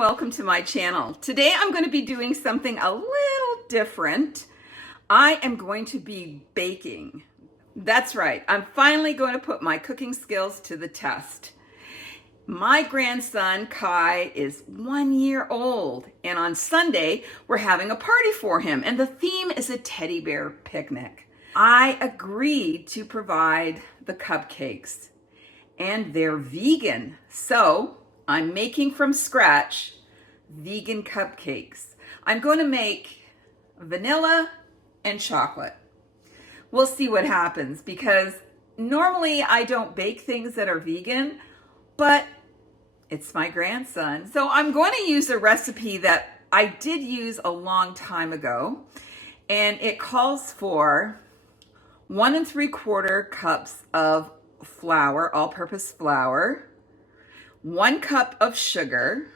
welcome to my channel. Today I'm going to be doing something a little different. I am going to be baking. That's right, I'm finally going to put my cooking skills to the test. My grandson Kai is 1 year old, and on Sunday we're having a party for him, and the theme is a teddy bear picnic. I agreed to provide the cupcakes, and they're vegan, so I'm making from scratch vegan cupcakes. I'm going to make vanilla and chocolate. We'll see what happens, because normally I don't bake things that are vegan, but it's my grandson. So I'm going to use a recipe that I did use a long time ago, and it calls for 1 3/4 cups of flour, all-purpose flour, 1 cup of sugar,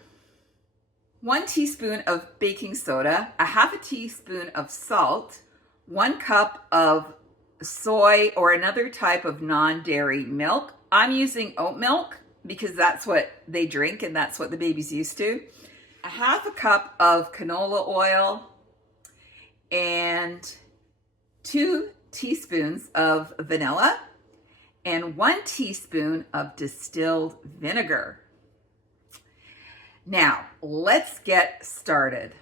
1 teaspoon of baking soda, a 1/2 teaspoon of salt, 1 cup of soy or another type of non-dairy milk. I'm using oat milk because that's what they drink and that's what the baby's used to. A 1/2 cup of canola oil and 2 teaspoons of vanilla and 1 teaspoon of distilled vinegar. Now, let's get started.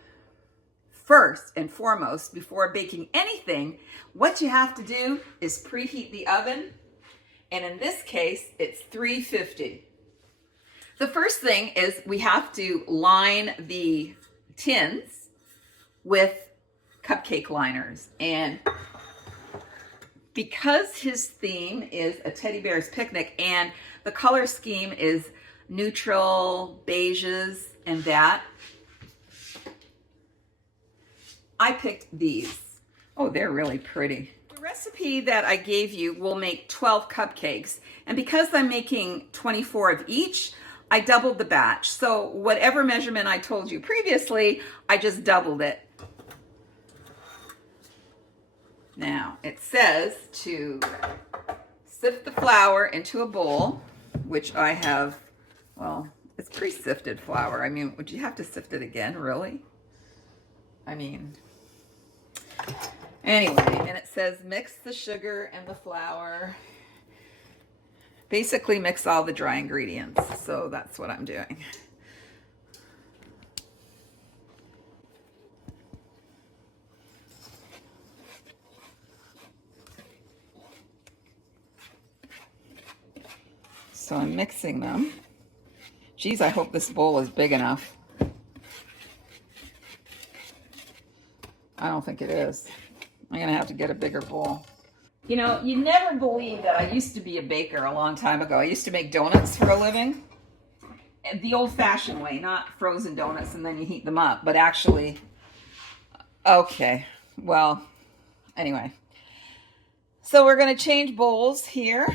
First and foremost, before baking anything, what you have to do is preheat the oven, and in this case, it's 350. The first thing is we have to line the tins with cupcake liners, and because his theme is a teddy bear's picnic and the color scheme is neutral, beiges, and that, I picked these. Oh, they're really pretty. The recipe that I gave you will make 12 cupcakes, and because I'm making 24 of each, I doubled the batch. So whatever measurement I told you previously, I just doubled it. Now, it says to sift the flour into a bowl, which I have, well, it's pre-sifted flour. I mean, would you have to sift it again, really? I mean, anyway, and it says mix the sugar and the flour. Basically mix all the dry ingredients, so that's what I'm doing. So I'm mixing them. Geez, I hope this bowl is big enough. I don't think it is. I'm gonna have to get a bigger bowl. You know, you never believe that I used to be a baker a long time ago. I used to make donuts for a living. The old-fashioned way, not frozen donuts and then you heat them up, but actually, okay, well, anyway. So we're gonna change bowls here.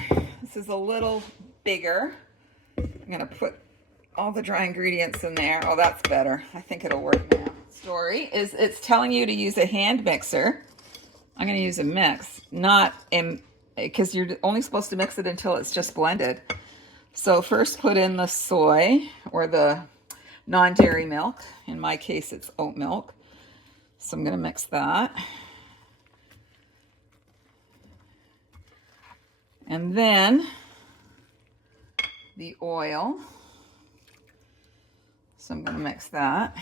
This is a little bigger. I'm gonna put all the dry ingredients in there. Oh, that's better. I think it'll work now. Story is it's telling you to use a hand mixer. I'm gonna use a mix, not in, because you're only supposed to mix it until it's just blended. So first put in the soy or the non-dairy milk. In my case, it's oat milk. So I'm gonna mix that. And then the oil. So I'm going to mix that.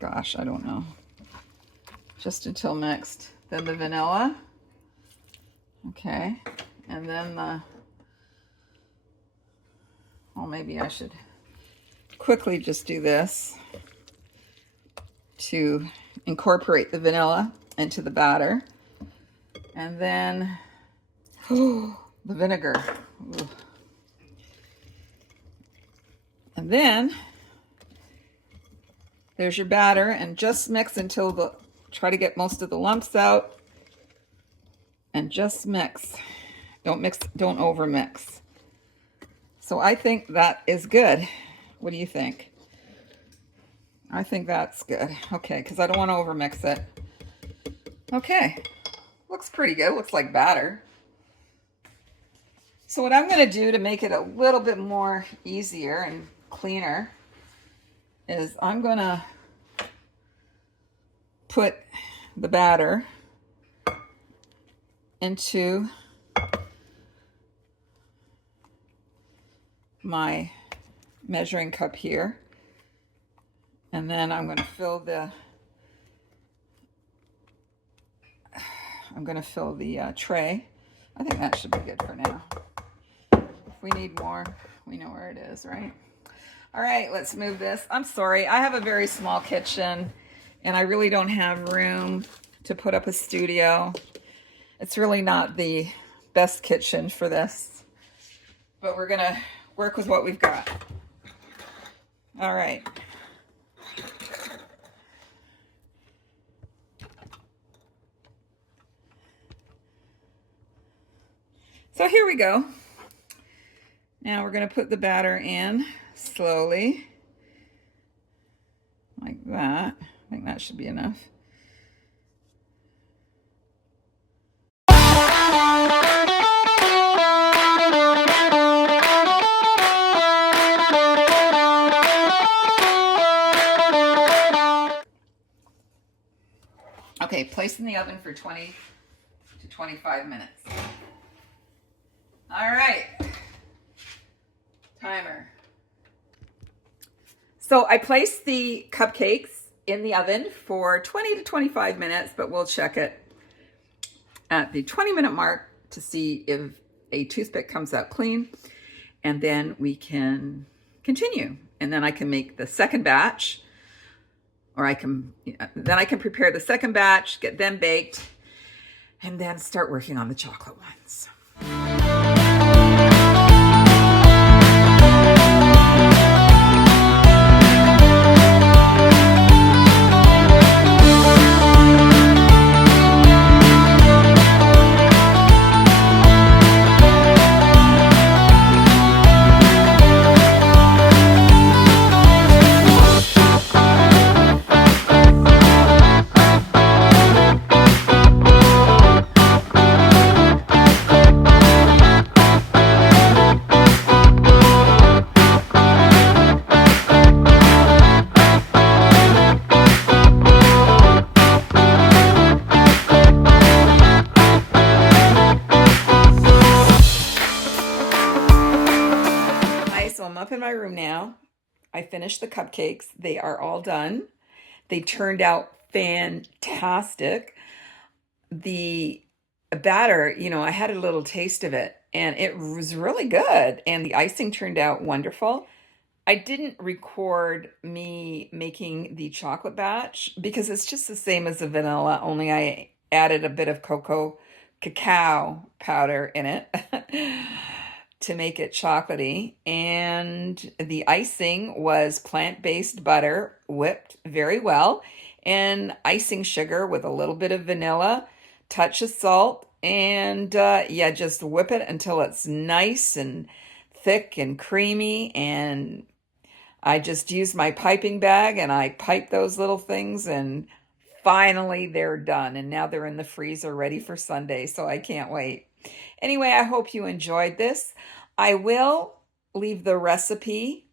Gosh, I don't know. Just until mixed. Then the vanilla. Okay. And then the, well, maybe I should quickly just do this to incorporate the vanilla into the batter. And then, oh, the vinegar. Ooh. And then there's your batter, and just mix until try to get most of the lumps out, and just mix. Don't over mix. So I think that is good. What do you think? I think that's good. Okay, because I don't want to over mix it. Okay, looks pretty good. Looks like batter. So what I'm going to do to make it a little bit more easier and cleaner is I'm going to put the batter into my measuring cup here, and then I'm going to fill the tray. I think that should be good for now. If we need more, we know where it is, right? All right, let's move this. I'm sorry, I have a very small kitchen and I really don't have room to put up a studio. It's really not the best kitchen for this, but we're gonna work with what we've got. All right. So here we go. Now we're going to put the batter in slowly, like that. I think that should be enough. Okay, place in the oven for 20 to 25 minutes. All right, timer. So I placed the cupcakes in the oven for 20 to 25 minutes, but we'll check it at the 20-minute mark to see if a toothpick comes out clean, and then we can continue. And then I can make the second batch, or then I can prepare the second batch, get them baked, and then start working on the chocolate ones. I'm up in my room now. I finished the cupcakes. They are all done. They turned out fantastic. The batter, I had a little taste of it and it was really good. And the icing turned out wonderful. I didn't record me making the chocolate batch because it's just the same as the vanilla, only I added a bit of cacao powder in it. To make it chocolatey, and the icing was plant-based butter whipped very well, and icing sugar with a little bit of vanilla, touch of salt, and yeah, just whip it until it's nice and thick and creamy. And I just used my piping bag and I piped those little things, and finally they're done, and now they're in the freezer ready for Sunday, so I can't wait. Anyway, I hope you enjoyed this. I will leave the recipe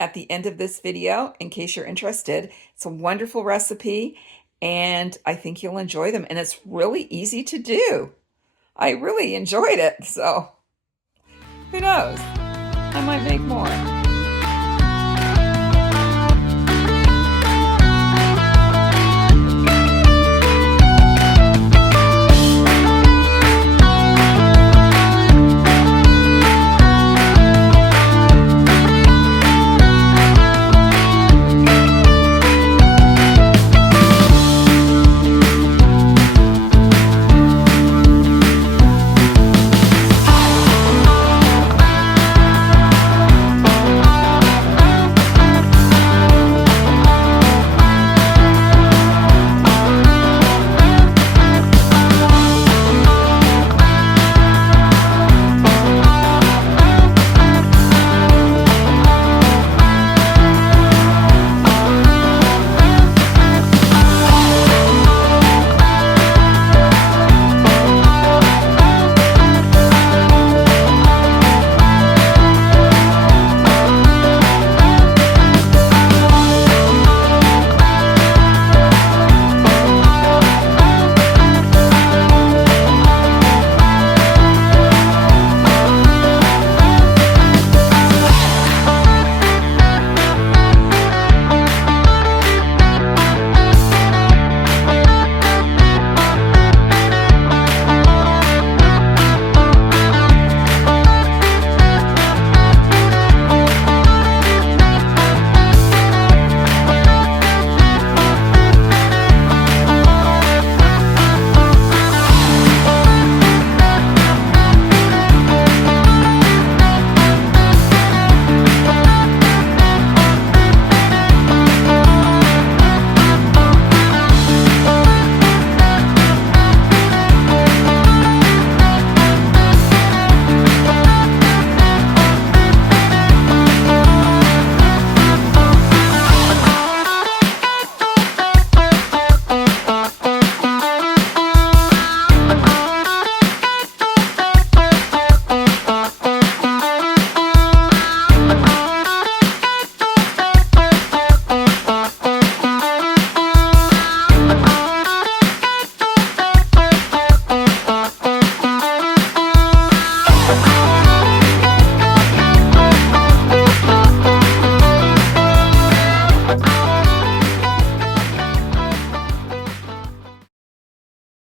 at the end of this video in case you're interested. It's a wonderful recipe and I think you'll enjoy them. And it's really easy to do. I really enjoyed it. So who knows? I might make more.